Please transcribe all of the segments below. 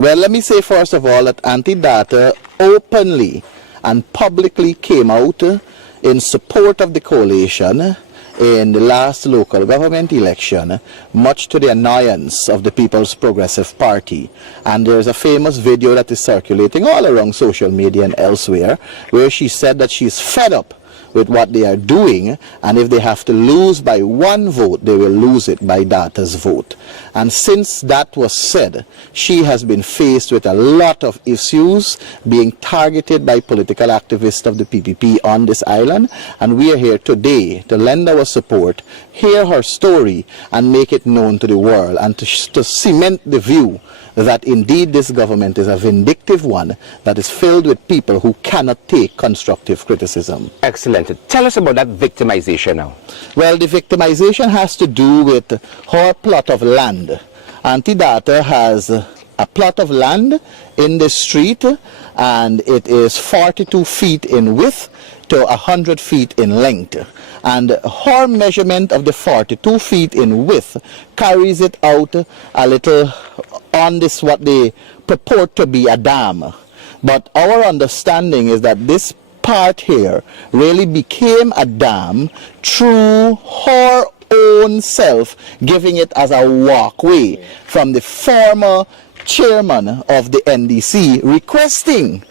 Well, let me say first of all that Aunty Data openly and publicly came out in support of the coalition in the last local government election, much to the annoyance of the People's Progressive Party. And there's a famous video that is circulating all around social media and elsewhere, where she said that she's fed up with what they are doing, and if they have to lose by one vote, they will lose it by Data's vote. And since that was said, she has been faced with a lot of issues, being targeted by political activists of the PPP on this island, and we are here today to lend our support, hear her story, and make it known to the world, and to cement the view that indeed this government is a vindictive one that is filled with people who cannot take constructive criticism. Excellent. Tell us about that victimization now. Well, the victimization has to do with her plot of land. Aunty Data has a plot of land in the street, and it is 42 feet in width to 100 feet in length. And her measurement of the 42 feet in width carries it out a little on this, what they purport to be a dam. But our understanding is that this part here really became a dam through her own self, giving it as a walkway from the former chairman of the NDC requesting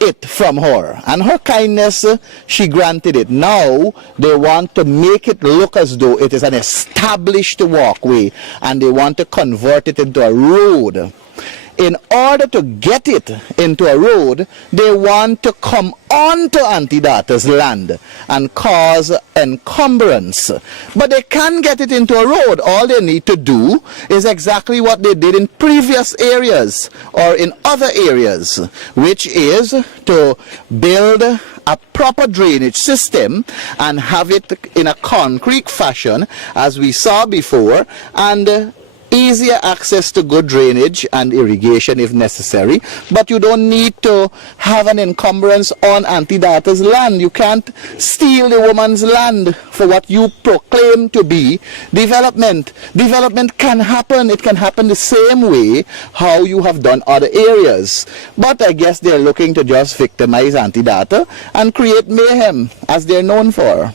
it from her, and her kindness, she granted it. Now they want to make it look as though it is an established walkway, and they want to convert it into a road. In order to get it into a road, they want to come onto Aunty Data's land and cause encumbrance. But they can't get it into a road. All they need to do is exactly what they did in previous areas or in other areas, which is to build a proper drainage system and have it in a concrete fashion, as we saw before, and easier access to good drainage and irrigation if necessary. But you don't need to have an encumbrance on Aunty Data's land. You can't steal the woman's land for what you proclaim to be development. Development can happen. It can happen the same way how you have done other areas. But I guess they're looking to just victimize Aunty Data and create mayhem, as they're known for.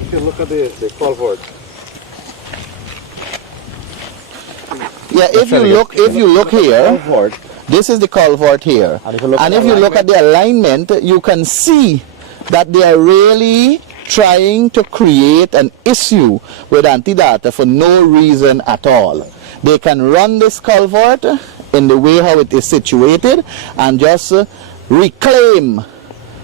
If you look at the culvert. Yeah, if you look here, this is the culvert here. And if you look at the alignment, you can see that they are really trying to create an issue with Aunty Data for no reason at all. They can run this culvert in the way how it is situated and just reclaim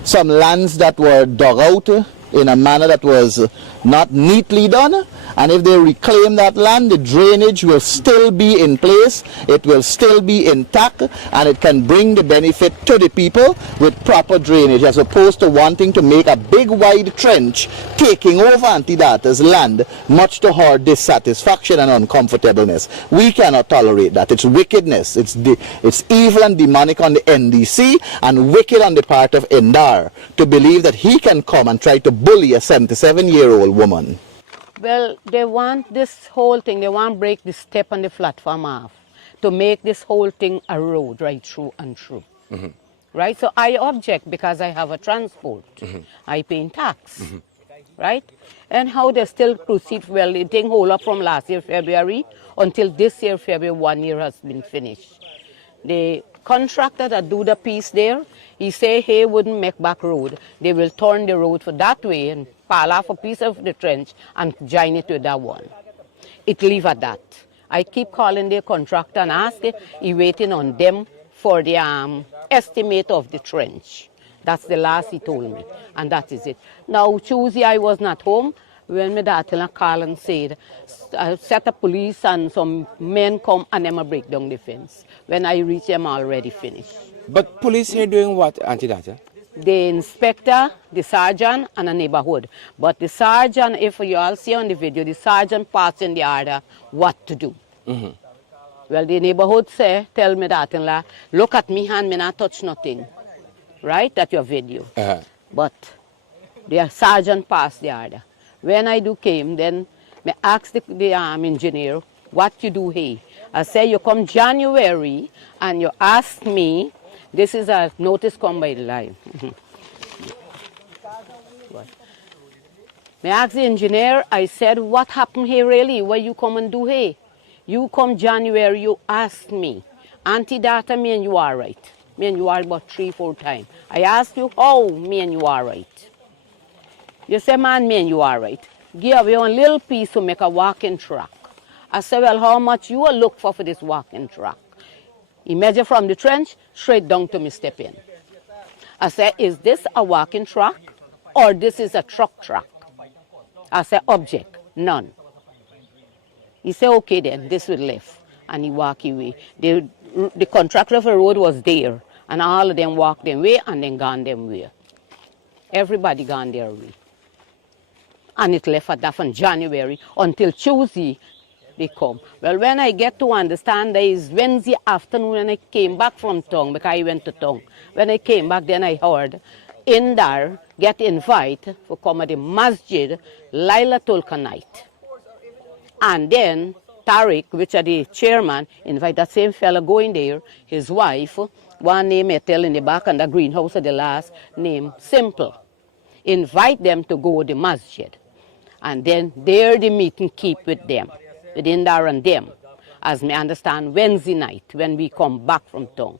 some lands that were dug out in a manner that was not neatly done. And if they reclaim that land, the drainage will still be in place, it will still be intact, and it can bring the benefit to the people with proper drainage, as opposed to wanting to make a big wide trench taking over Aunty Data's land, much to her dissatisfaction and uncomfortableness. We cannot tolerate that. It's wickedness. It's evil and demonic on the NDC, and wicked on the part of Indar to believe that he can come and try to bully a 77-year-old woman. Well, they want this whole thing, they want to break the step on the platform off to make this whole thing a road right through and through. Mm-hmm. Right? So I object because I have a transport. Mm-hmm. I pay tax. Mm-hmm. Right? And how they still proceed, well, the thing hold up from last year, February, until this year, February, 1 year has been finished. The contractor that do the piece there, he say he wouldn't make back road. They will turn the road for that way and pile off a piece of the trench and join it with that one. It leave at that. I keep calling the contractor and asking, he waiting on them for the estimate of the trench. That's the last he told me, and that is it. Now, Tuesday I was not home when my daughter called and said, set up police and some men come and them break down the fence. When I reach them, already finished. But police here doing what, Aunty Data? The inspector, the sergeant, and a neighborhood. But the sergeant, if you all see on the video, the sergeant passing the order what to do. Mm-hmm. Well, the neighborhood say, tell me daughter-in-law, look at me hand, me not touch nothing. Right? That's your video. Uh-huh. But the sergeant passed the order. When I came, then I asked the engineer, what you do here. I say you come January and you ask me, this is a notice come by the line. Me ask the engineer, I said, what happened here really? What you come and do here? You come January, you ask me. Aunty Data, me and you are right. Me and you are about 3-4 times. I ask you, how me and you are right? You say, man, me and you are right. Give away one little piece to make a walking track. I say, well, how much you will look for this walking track? He measure from the trench straight down to me step in. I say, is this a walking track or this is a truck track? I say, object, none. He said, okay then, this will lift. And he walk away. The contractor of the road was there, and all of them walked their way and then gone their way. Everybody gone their way. And it left at that from January until Tuesday they come. Well, when I get to understand, there is Wednesday afternoon when I came back from town, because I went to town. When I came back, then I heard Indar get invited for come at the masjid Laila Tulka night. And then Tariq, which are the chairman, invite that same fella going there, his wife, one name I tell in the back and the greenhouse at the last, name Simple. Invite them to go to the masjid. And then there the meeting keep with them, with Indar and them, as me understand, Wednesday night when we come back from town.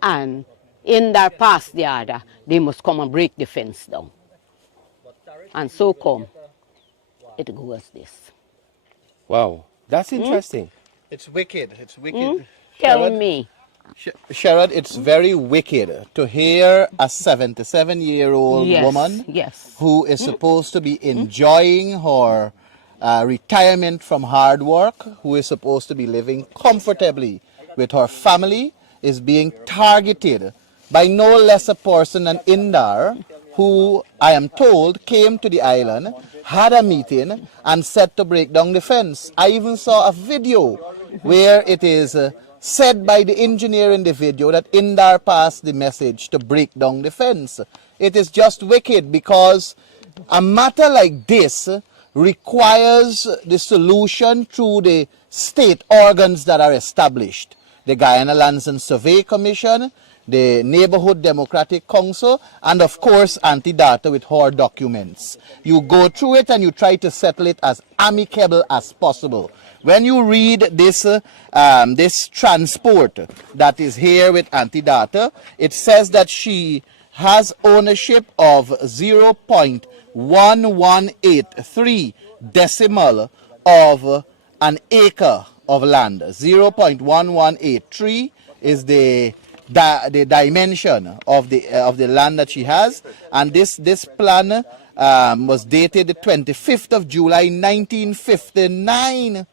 And Indar past the other, they must come and break the fence down. And so come, it goes this. Wow, that's interesting. It's wicked. It's wicked. Tell me. Sherrod, it's very wicked to hear a 77-year-old Yes, woman yes. who is supposed to be enjoying her retirement from hard work, who is supposed to be living comfortably with her family, is being targeted by no less a person than Indar, who I am told came to the island, had a meeting, and said to break down the fence. I even saw a video where it is said by the engineer in the video that Indar passed the message to break down the fence. It is just wicked, because a matter like this requires the solution through the state organs that are established. The Guyana Lands and Survey Commission, the Neighborhood Democratic Council, and of course Aunty Data with her documents. You go through it and you try to settle it as amicable as possible. When you read this, this transport that is here with Aunty Data, it says that she has ownership of 0.1183 decimal of an acre of land. 0.1183 is the dimension of the land that she has, and this plan was dated the 25th of July 1959.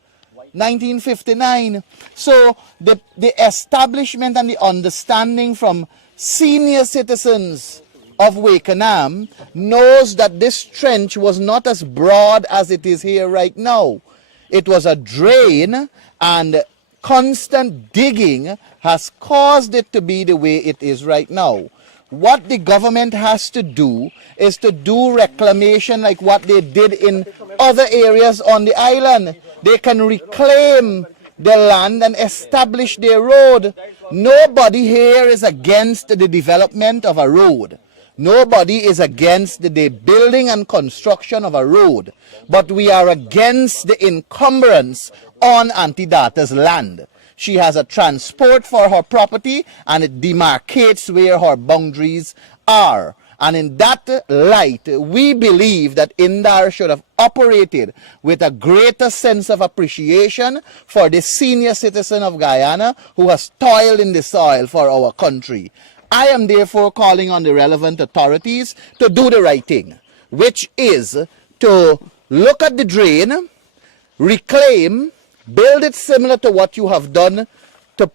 1959. So the establishment and the understanding from senior citizens of Wakenaam knows that this trench was not as broad as it is here right now. It was a drain, and constant digging has caused it to be the way it is right now. What the government has to do is to do reclamation like what they did in other areas on the island. They can reclaim the land and establish their road. Nobody here is against the development of a road. Nobody is against the building and construction of a road. But we are against the encumbrance on Aunty Data's land. She has a transport for her property, and it demarcates where her boundaries are. And in that light, we believe that Indar should have operated with a greater sense of appreciation for the senior citizen of Guyana who has toiled in the soil for our country. I am therefore calling on the relevant authorities to do the right thing, which is to look at the drain, reclaim, build it similar to what you have done to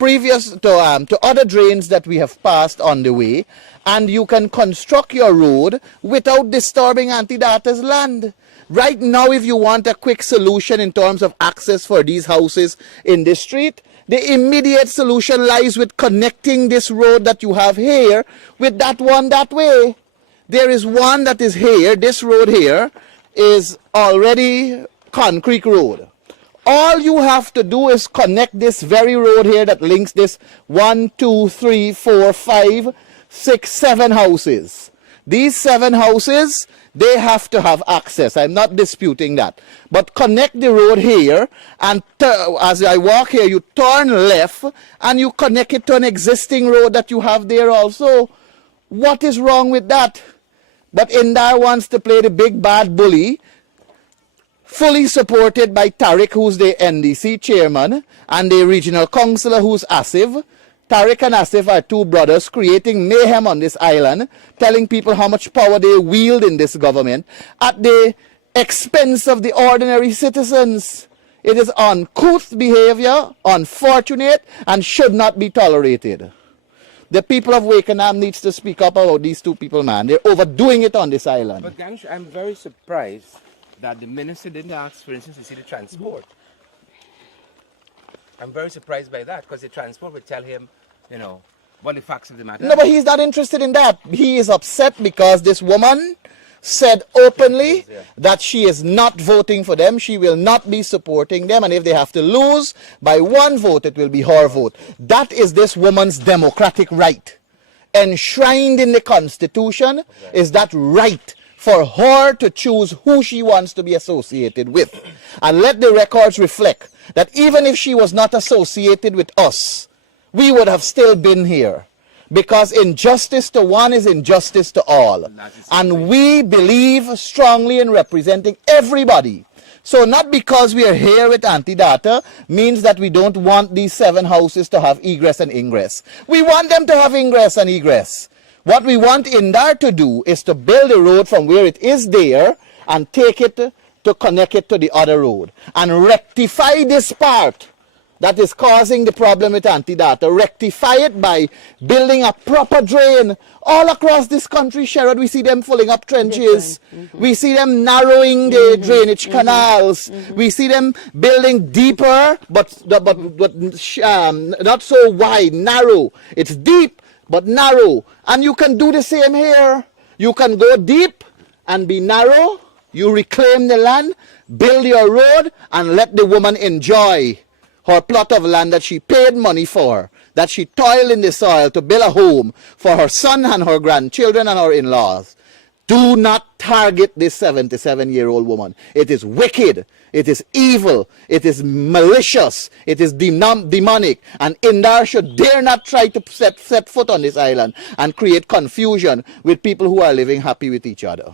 other drains that we have passed on the way, and you can construct your road without disturbing Aunty Data's land. Right now, if you want a quick solution in terms of access for these houses in this street, the immediate solution lies with connecting this road that you have here with that one that way. There is one that is here. This road here is already concrete road. All you have to do is connect this very road here that links this 1, 2, 3, 4, 5, 6, 7 houses. These 7 houses, they have to have access. I'm not disputing that. But connect the road here, and as I walk here, you turn left, and you connect it to an existing road that you have there also. What is wrong with that? But Indar wants to play the big bad bully, fully supported by Tariq, who's the NDC chairman, and the regional councillor, who's Asif. Tariq and Asif are 2 brothers creating mayhem on this island, telling people how much power they wield in this government at the expense of the ordinary citizens. It is uncouth behavior, unfortunate, and should not be tolerated. The people of Wakenaam needs to speak up about these 2 people, man. They're overdoing it on this island. But Ganesh, I'm very surprised that the minister didn't ask, for instance, to see the transport. I'm very surprised by that, because the transport would tell him, you know, what the facts of the matter. No, but he's not interested in that. He is upset because this woman said openly that she is not voting for them. She will not be supporting them. And if they have to lose by 1 vote, it will be her vote. That is this woman's democratic right. Enshrined in the Constitution is that right for her to choose who she wants to be associated with. And let the records reflect that even if she was not associated with us, we would have still been here. Because injustice to one is injustice to all. And we believe strongly in representing everybody. So not because we are here with Aunty Data means that we don't want these 7 houses to have egress and ingress. We want them to have ingress and egress. What we want Indar to do is to build a road from where it is there and take it to connect it to the other road. And rectify this part that is causing the problem with Aunty Data. Rectify it by building a proper drain all across this country, Sherrod. We see them filling up trenches. We see them narrowing the drainage canals. We see them building deeper, but not so wide, narrow. It's deep, but narrow. And you can do the same here. You can go deep and be narrow. You reclaim the land, build your road, and let the woman enjoy her plot of land that she paid money for, that she toiled in the soil to build a home for her son and her grandchildren and her in-laws. Do not target this 77-year-old woman. It is wicked. It is evil. It is malicious. It is demonic. And Indar should dare not try to set foot on this island and create confusion with people who are living happy with each other.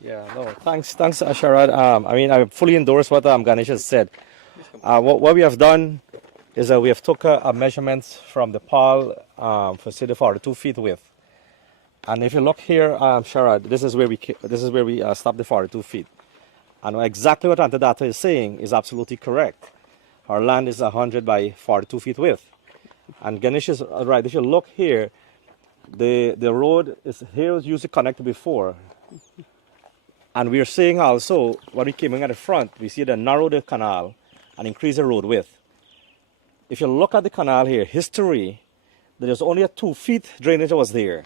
Yeah, no, thanks, Sharad. I mean, I fully endorse what Ganesh has said. What we have done is we have took a measurements from the pole for say the 42 feet width, and if you look here, Sharad, this is where we stop the 42 feet, and exactly what Aunty Data is saying is absolutely correct. Our land is 100 by 42 feet width, and Ganesh is right. If you look here, the road is here was used to connect before. And we are saying also, when we came in at the front, we see the narrow the canal and increase the road width. If you look at the canal here, history, there was only a 2 feet drainage that was there.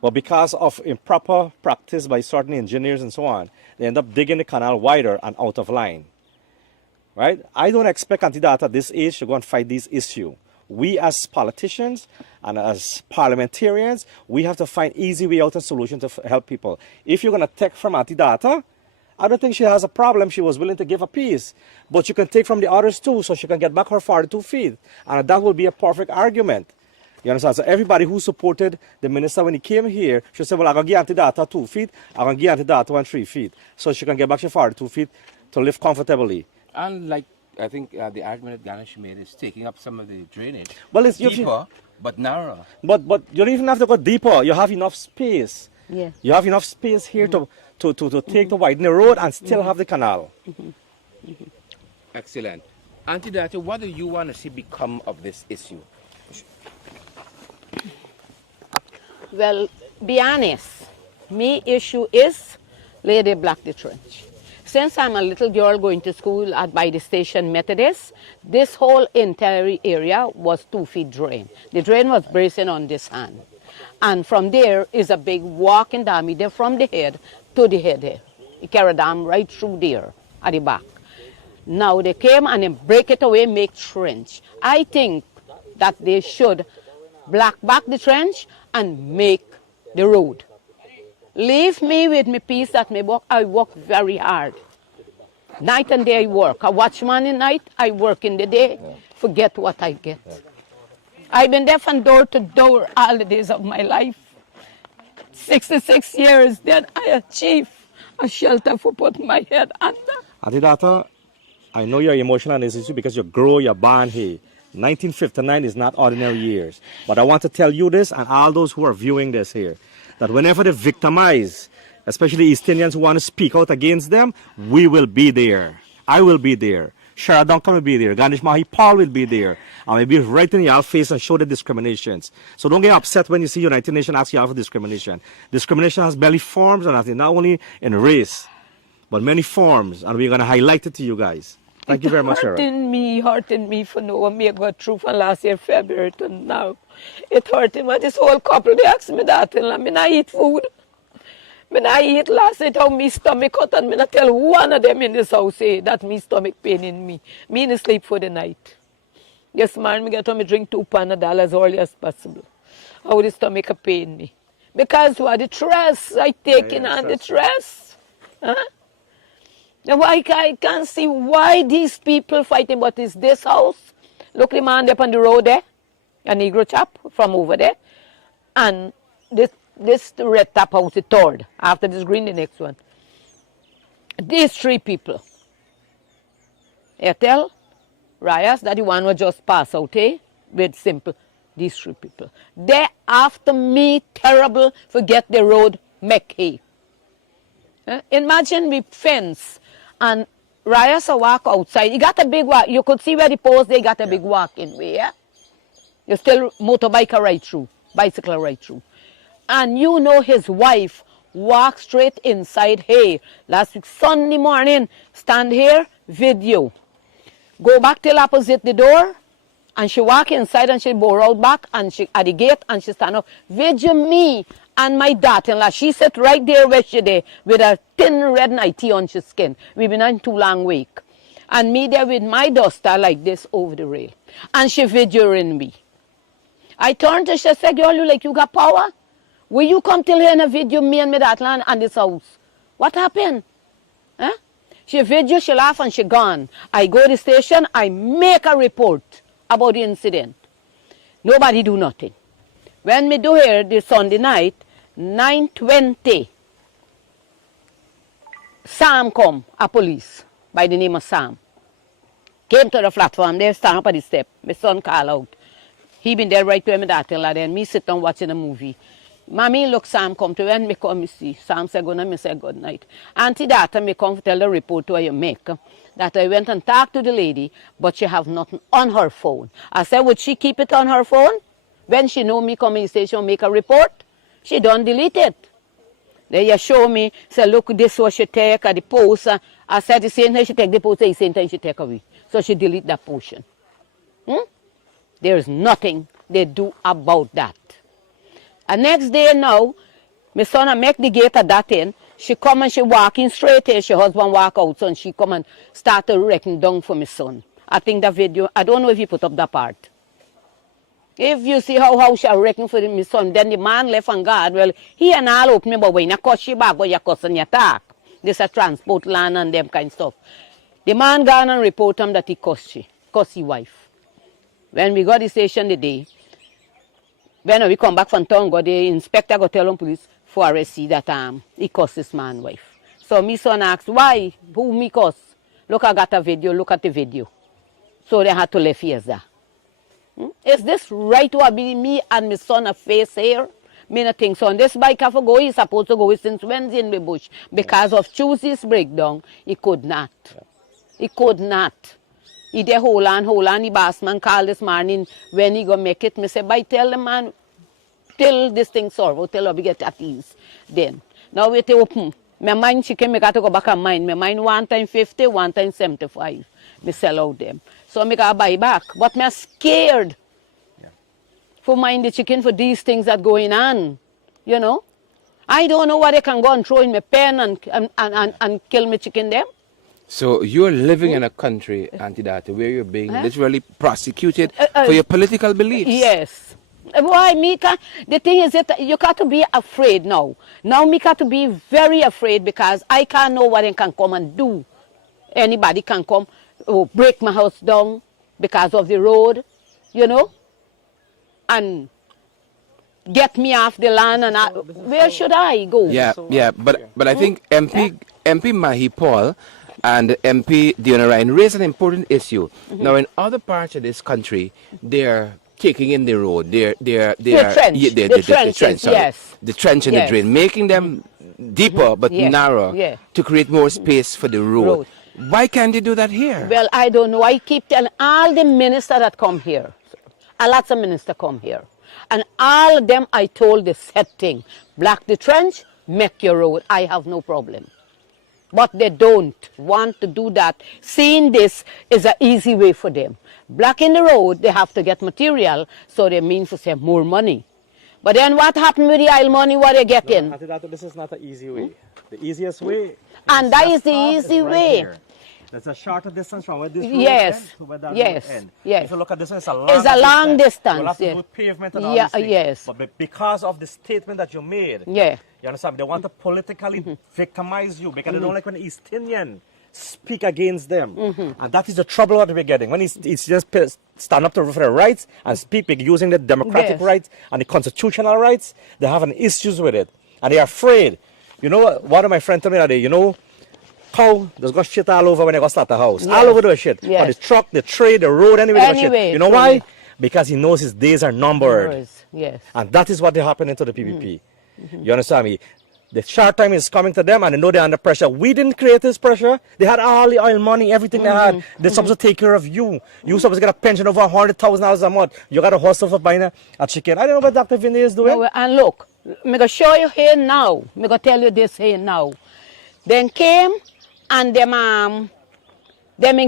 But because of improper practice by certain engineers and so on, they end up digging the canal wider and out of line. Right? I don't expect Aunty Data at this age to go and fight this issue. We as politicians and as parliamentarians, we have to find easy way out and solution to help people. If you're going to take from Aunty Data, I don't think she has a problem. She was willing to give a piece. But you can take from the others too, so she can get back her 42 feet. And that will be a perfect argument. You understand? So everybody who supported the minister when he came here should say, well, I'm going to give Aunty Data 2 feet. I'm going to give Aunty Data 3 feet. So she can get back her 42 feet to live comfortably. And like, I think the argument that Ganesh made is taking up some of the drainage. Well, it's deeper, but narrower. But you don't even have to go deeper. You have enough space. Yeah. You have enough space here to take to widen the road and still have the canal. Excellent. Aunty Data, what do you want to see become of this issue? Well, be honest, me issue is Lady Black the Trench. Since I'm a little girl going to school by the Station Methodist, this whole entire area was 2 feet drain. The drain was bracing on this hand. And from there is a big walking down there from the head to the head here. He carry dam right through there at the back. Now they came and they break it away, make trench. I think that they should black back the trench and make the road. Leave me with my piece that me work. I work very hard. Night and day I work. A watchman in night, I work in the day. Forget what I get. I've been there from door to door all the days of my life. 66 years, then I achieve a shelter for put my head under. Aunty Data, I know you're emotional on this issue because you grow your barn here. 1959 is not ordinary years. But I want to tell you this and all those who are viewing this here, that whenever they victimize, especially East Indians who want to speak out against them, we will be there. I will be there. Shara Duncan will be there. Ganesh Mahi Paul will be there. And we'll be right in your face and show the discriminations. So don't get upset when you see United Nations ask you for discrimination. Discrimination has many forms, and not only in race, but many forms. And we're going to highlight it to you guys. Thank you very much, Shara. Hurting me for knowing me I got through from last year, February to now. It hurting me. This whole couple, they ask me that, and I mean, I eat food. When I eat last night, how my stomach cut, and I tell one of them in this house say that my stomach pain in me. Me in sleep for the night. This morning, I get home, I drink $2 as early as possible. How the stomach pain me. Because what the stress, I taking on the stress. Huh? Now I can't see why these people fighting, but it's this house. Look the man up on the road there, a Negro chap from over there. And this red top house, the third. After this green, the next one. These three people. You tell Rias that the one will just pass out, eh? With simple. These three people. They after me terrible, forget the road, make hay. Imagine we fence and Rias walk outside. He got a big walk. You could see where the post, they got a big walking way, yeah? You still motorbike right through, bicycle right through. And you know his wife walked straight inside here. Last week, Sunday morning, stand here, video. Go back till opposite the door, and she walk inside and she bore out back, and she at the gate, and she stand up. Video me and my daughter-in-law. She sit right there where she there with a thin red nightie on her skin. We've been on too long week. And me there with my duster like this over the rail. And she videoing me. I turned to her, she said, girl, you like you got power? Will you come till here and video me and my daughter and this house? What happened? Huh? She video, she laugh and she gone. I go to the station, I make a report about the incident. Nobody do nothing. When me do here this Sunday night, 9:20, Sam come, a police, by the name of Sam. Came to the platform, they stand up at the step. My son call out. He been there right where my daughter-in-law there, and me sit down watching a movie. Mommy look Sam come to when me come me see. Sam say good night, me say good night. Auntie Data me come tell the report to you make that I went and talked to the lady, but she have nothing on her phone. I said, would she keep it on her phone? When she know me come in the station make a report, she don't delete it. Then you show me, say look this what she take at the post. I said the same time she take the post, the same time she take away. So she delete that portion. There is nothing they do about that. And next day now, my son make the gate at that end. She come and she walk in straight here. She husband walk out, so and she come and start to wrecking down for my son. I think that video, I don't know if you put up that part. If you see how she wrecking for my son, then the man left on guard. Well, he and all open me, but when you cut she back, but you cuss and you attack. This is a transport land and them kind of stuff. The man gone and report him that he cuss his wife. When we got the station the day, when we come back from town, the inspector go tell them police for arrest see that he cussed his man's wife. So my son asked, why? Who me cuss? Look, I got a video, look at the video. So they had to leave here. Is this right to be me and my son a face here? Me not think so. And this bike have to go, he's supposed to go since Wednesday in the bush. Because of Tuesday's breakdown, he could not. He could not. He did hold on, the boss man called this morning when he go make it. Me say, bye, tell the man, till this thing solve, tell her we get at ease. Then, now we take open. My mind chicken, me got to go back and mine. My mind one time 50, one time 75. Me sell out them. So me got to buy back. But me scared for mind the chicken for these things that going on, you know. I don't know what they can go and throw in my pen and kill me chicken them. So you're living in a country, Aunty Data, where you're being literally prosecuted for your political beliefs. Yes. Why, Mika? The thing is that you got to be afraid now. Now, me got to be very afraid because I can't know what they can come and do. Anybody can come, break my house down because of the road, you know, and get me off the land. And where should I go? Yeah, yeah, but I think MP Mahi Paul and MP Diona Ryan raised an important issue. Now, in other parts of this country, they're taking in the road. They're the trench, yes. The trench and the drain, making them deeper but narrow to create more space for the road. Why can't they do that here? Well, I don't know. I keep telling all the ministers that come here, a lot of ministers come here, and all of them I told the same thing. Block the trench, make your road. I have no problem. But they don't want to do that. Seeing this is an easy way for them. Blocking the road, they have to get material, so they mean to save more money. But then what happened with the oil money, what they get in? This is not an easy way. The easiest way. And that is the easy way. Here. There's a shorter distance from where this road ends to where that road ends. Yes. If you look at this one, it's a long distance. You'll have to do pavement and all these things. Yes. But because of the statement that you made, you understand, they want to politically victimize you because they don't like when East Indian speak against them. And that is the trouble that we're getting. When it's just stand up for their rights and speak using the democratic rights and the constitutional rights, they have an issues with it. And they're afraid. You know, one of my friends told me that day, you know, cow, there's got shit all over when they go start the house. All over the shit. But the truck, the tray, the road, anyway. Shit. You know why? Because he knows his days are numbered. Yes. And that is what is happening to the PPP. You understand me? The short time is coming to them and they know they're under pressure. We didn't create this pressure. They had all the oil money, everything they had. They're supposed to take care of you. You're supposed to get a pension over $100,000 a month. You got a hustle for buying a chicken. I don't know what Dr. Vinay is doing. No, and look, I'm going to show you here now. I'm going to tell you this here now. Then came and them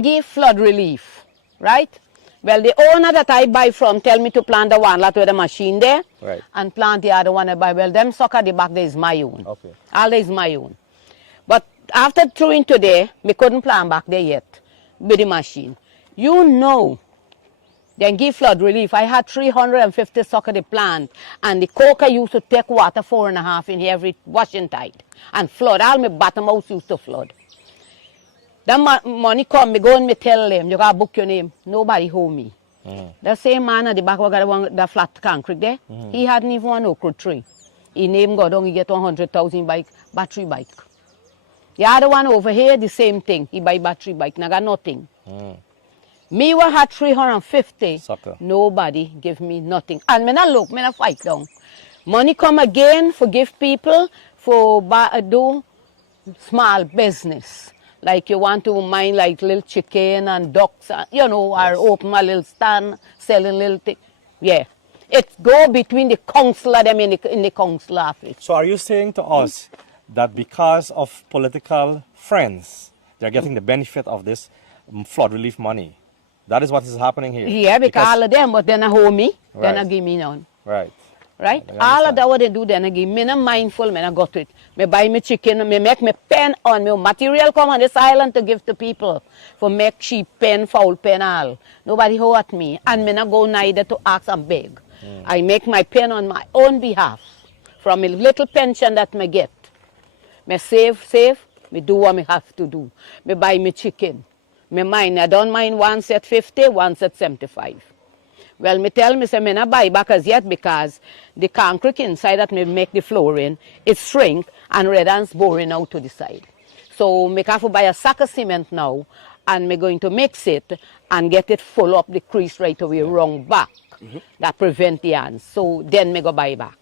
give flood relief, right? Well, the owner that I buy from tell me to plant the one lot with the machine there and plant the other one I buy. Well, them sucker the back there is my own. Okay. All there is my own. But after throwing today, me couldn't plant back there yet with the machine. You know, then give flood relief. I had 350 sucker the plant and the coker used to take water 4.5 in here every washing tide and flood. All my bottom house used to flood. That money come, me go and me tell them, you got to book your name. Nobody hold me. The same man at the back, got the flat concrete there, he hadn't even one okra tree. He named God on, he get 100,000 bike, battery bike. The other one over here, the same thing. He buy battery bike, and I got nothing. Me what had 350, nobody give me nothing. And me not look, me not fight down. Money come again for give people, for do small business. Like you want to mine like little chicken and ducks, you know, or open a little stand, selling little things. Yeah. It go between the councillor them in the council office. So are you saying to us that because of political friends, they're getting the benefit of this flood relief money? That is what is happening here? Yeah, because all of them, but then I hold me, then I give me none. Right. Right? All of that what they do, then I give me. I'm mindful, man, I got to it. Me buy me chicken, me make me pen on me material come on this island to give to people. For make sheep pen, fowl pen, all. Nobody hold at me. And me not go neither to ask and beg. I make my pen on my own behalf. From a little pension that me get. Me save, me do what me have to do. Me buy me chicken. Me mind, I don't mind one set 50, one set 75. Well, me tell me, say, me not buy back as yet because the concrete inside that me make the flooring, it shrink and red ants boring out to the side. So me have to buy a sack of cement now and me going to mix it and get it full up the crease right away, wrong back. That prevent the ants. So then me go buy back.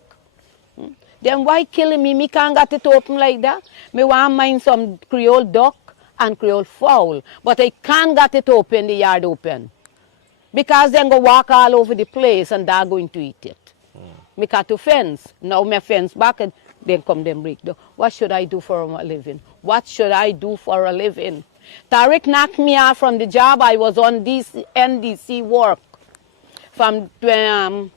Then why killing me? Me can't get it open like that. Me want mine some Creole duck and Creole fowl, but I can't get it open, the yard open. Because then go walk all over the place and they're going to eat it. Me got to fence. Now me fence back and then come them break down. What should I do for a living? What should I do for a living? Tariq knocked me off from the job. I was on this NDC work from 2000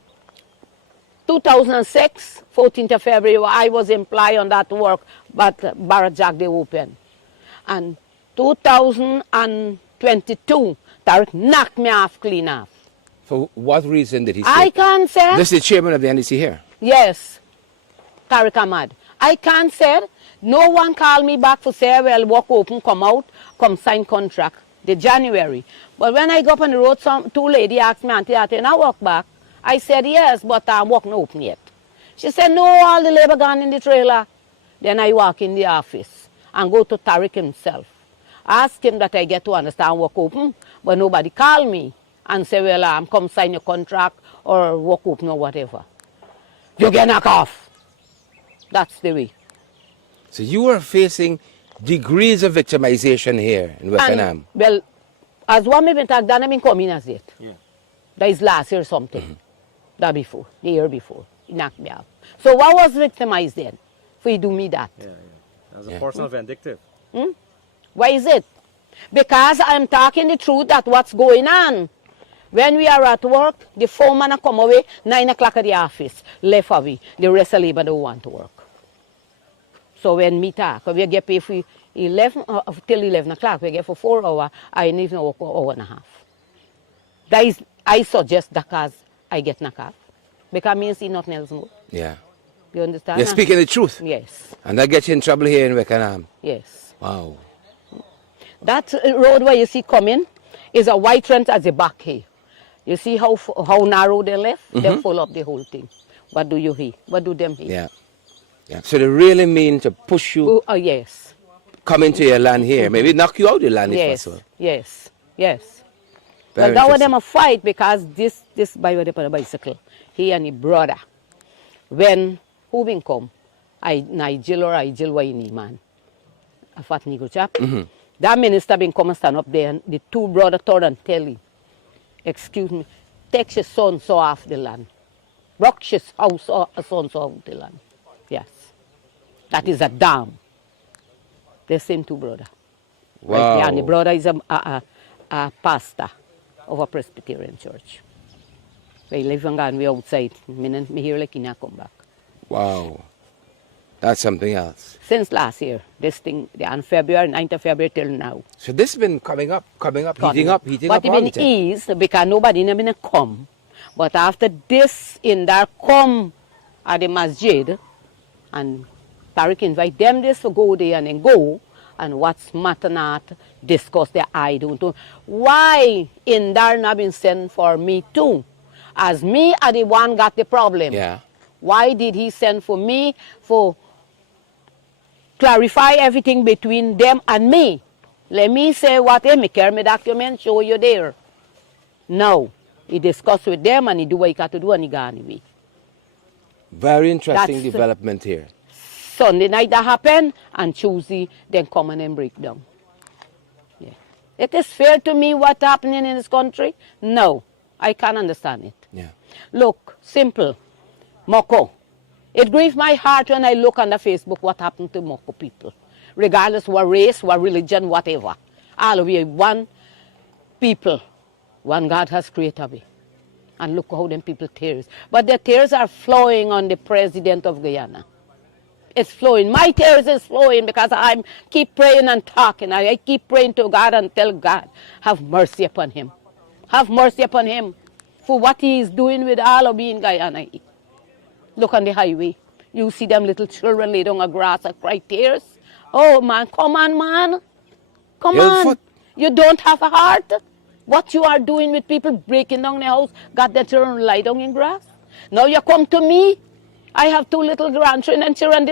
2006, 14th of February, I was employed on that work, but Barrett Jack they open. And 2022, Tariq knocked me off clean off. For what reason did he say? I can't say. This is the chairman of the NDC here. Yes, Tariq Ahmad. I can't say. No one called me back for say, well, work open, come out, come sign contract, the January. But when I go up on the road, two ladies asked me, Aunty Data, and I walk back. I said, yes, but I'm working open yet. She said, no, all the labor gone in the trailer. Then I walk in the office and go to Tariq himself. Ask him that I get to understand work open, but nobody called me and say, well, I'm come sign your contract or work open or whatever. You get knocked off. That's the way. So you are facing degrees of victimization here in Wakenaam. Well, as one may be talk, then I mean come in as it. Yeah. That is last year or something. That before, the year before. He knocked me out. So what was victimized then? For you do me that? Yeah. As a personal vindictive. Why is it? Because I'm talking the truth that what's going on. When we are at work, the foreman come away 9 o'clock at the office, left away. The rest of the labor don't want to work. So when me talk, we get paid for 11 till 11 o'clock, we get for 4 hours, I need to work 1 hour and a half. That is, I suggest that because I get knocked off. Because me see nothing else more. Yeah. You understand? You're speaking the truth. Yes. And that gets you in trouble here in Wakenaam. Yes. Wow. That road where you see coming is a white rent at the back here. You see how narrow they left? They full up the whole thing. What do you hear? What do them hear? Yeah. Yeah. So they really mean to push you. Oh, yes. Come into your land here. Maybe knock you out your land if Yes. possible. Yes. Yes. Very Well, that was interesting. them a fight because this boy with the bicycle, he and his brother, when who been come, Nigel Waini man, a fat Negro chap, that minister been come and stand up there and the two brothers turn and tell him, excuse me, take your son so off the land. Rock his house or a son so off the land. Yes. That is a dam. The same two brothers. Wow. Right there. And the brother is a pastor of a Presbyterian church. We live and gone, we outside. Me here like in come back. Wow. That's something else. Since last year, this thing, on February, 9th of February till now. So this has been coming up, heating up But all it the been time. eased because nobody never been come. But after this, in there come at the masjid, and Tariq invite them this to go there and then go, and what's matter not, discuss their I don't know. Why in there not been sent for me too? As me are the one got the problem. Yeah. Why did he send for me for clarify everything between them and me? Let me say what me carry my document, show you there. No. He discussed with them and he do what he got to do and he go anyway. Very interesting That's- development here. Sunday night that happened and Tuesday then come and break down. Yeah. It is fair to me what's happening in this country? No. I can't understand it. Yeah. Look, simple. Moko. It grieves my heart when I look on the Facebook what happened to Moko people. Regardless what race, what religion, whatever. All of you, one people. One God has created me. And look how them people tears. But their tears are flowing on the president of Guyana. It's flowing. My tears is flowing because I keep praying and talking. I keep praying to God and tell God, have mercy upon him. Have mercy upon him for what he is doing with all of me in Guyana. Look on the highway. You see them little children lay down on grass and cry tears. Oh, man, come on, man. Come on. Foot. You don't have a heart? What you are doing with people breaking down their house, got their children lie down in grass? Now you come to me. I have 2 little grandchildren and children.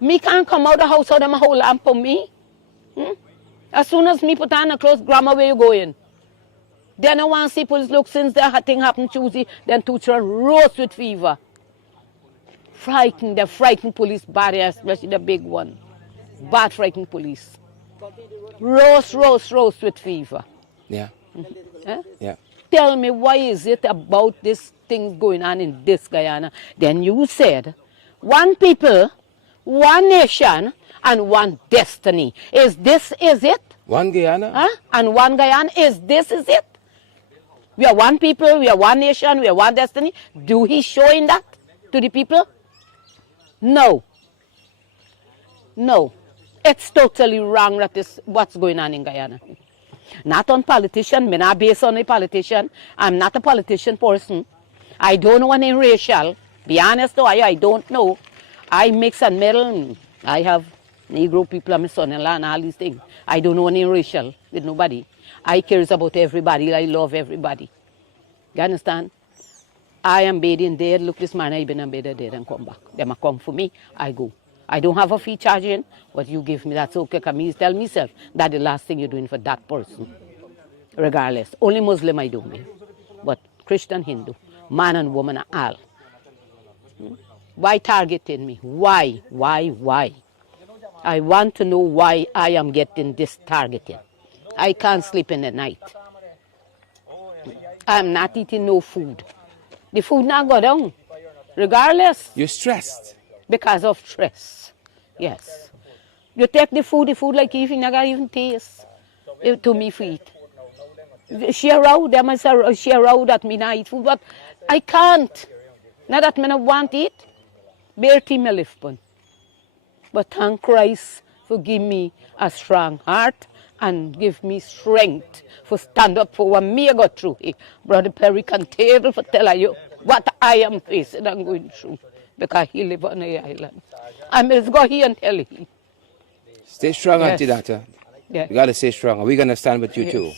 Me can't come out of the house without them a whole lamp for me. As soon as me put on the clothes, grandma, where you going? Then I want to see police look since that thing happened Tuesday. Then 2 children rose with fever. Frightened, the frightened police bad, especially the big one. Bad frightened police. Rose with fever. Yeah. Eh? Yeah. Tell me, why is it about this thing going on in this Guyana? Then you said, one people, one nation, and one destiny. Is it? One Guyana? Huh? And one Guyana, is it? We are one people, we are one nation, we are one destiny. Do he show in that? to the people? No. No. It's totally wrong that is what's going on in Guyana. Not on politician, me not based on a politician. I'm not a politician person. I don't know any racial. Be honest though, I don't know. I mix and meddle. I have Negro people and my son-in-law and all these things. I don't know any racial with nobody. I cares about everybody. I love everybody. You understand? I am bathing dead. Look, this man, I been in bed dead and come back. Them a come for me, I go. I don't have a fee charging. What you give me, that's okay. Because me tell myself that the last thing you're doing for that person. Regardless. Only Muslim I don't mean. But Christian, Hindu, man and woman are all. Why targeting me? Why? I want to know why I am getting this targeting. I can't sleep in the night. I'm not eating no food. The food not go down. Regardless. You're stressed. Because of stress. Yes. You take the food like even you got even taste to me for it. Share out, them say share out that me not eat food, but I can't. Not that me not want it. Bare team me live pon. But thank Christ for give me a strong heart and give me strength for stand up for what me I got through. Brother Perry can table for tell you what I am facing and going through. Because he live on the island. I must go here and tell him. Stay strong, Yes. Aunty Data. Yeah. You got to stay strong. We're going to stand with you Yes. too.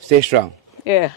Stay strong. Yeah.